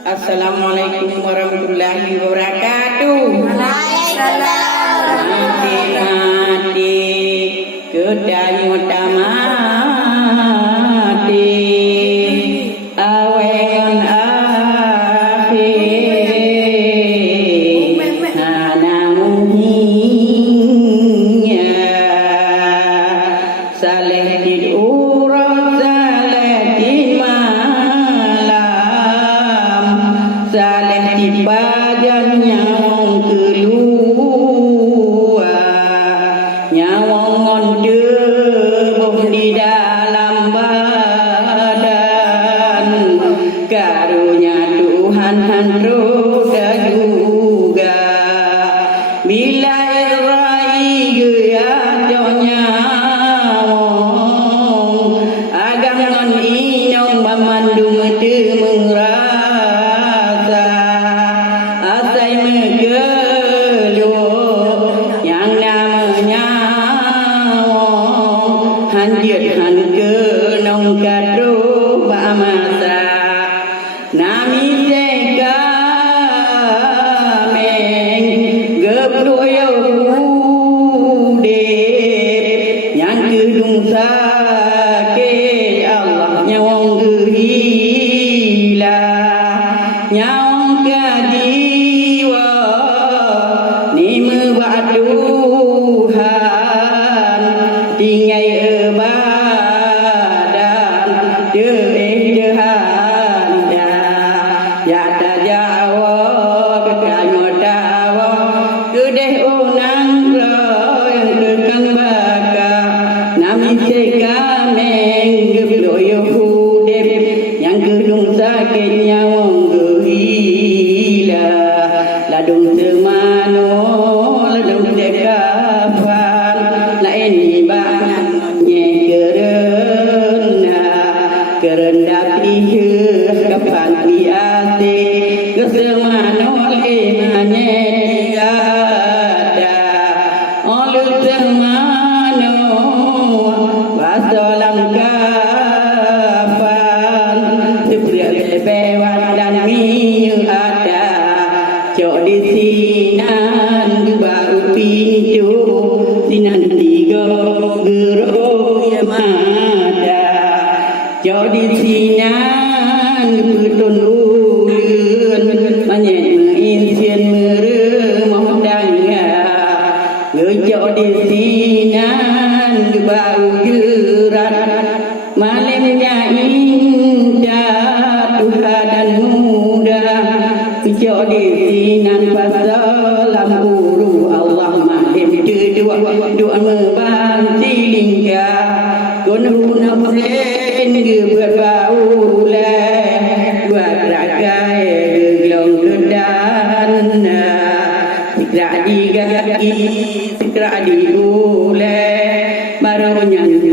Assalamualaikum warahmatullahi wabarakatuh. Mati kedai utamati awengan akhir hanamuhinya saleh diurat saleh di malam saleh di pajang nyawang keluar nyawang ngonde di dalam badan karunia Tuhan roda juga bila irai ya nyawang agam ngon inyong mamandung temeng rasa asai megelu yang namanya hanjut han ke nong kado bamasa nami teka meng gebroyo de yang kedung sakit Allah nyawang gila nyawang kadiwa ni mebak Tuhan tinggai badan dehan ya ta jawa kekanyo dawa kedeh unang yang kekang baka nami teka meng gebroyo hudep yang kedung sakit nyawang gila ladung temano ladung tekapan lain ibanan kerenda pihir kapan biate kesemano lemane ada oleh temano basolam kapan sepriak bewan dan minyak ada cok di sinan baru pintu sinan tiga gero ya mada cok di sinan putun ulun banyak menginsien meremah dangga ngejok di sinan baru gerak malamnya indah Tuhan dan mudah ngejok di sinan pasal lampu Allah mahem kedua doa membanti lingkar guna pren berbaulah buat ragai gelong kedan sikra di gaki sikra di gule baru nyanyi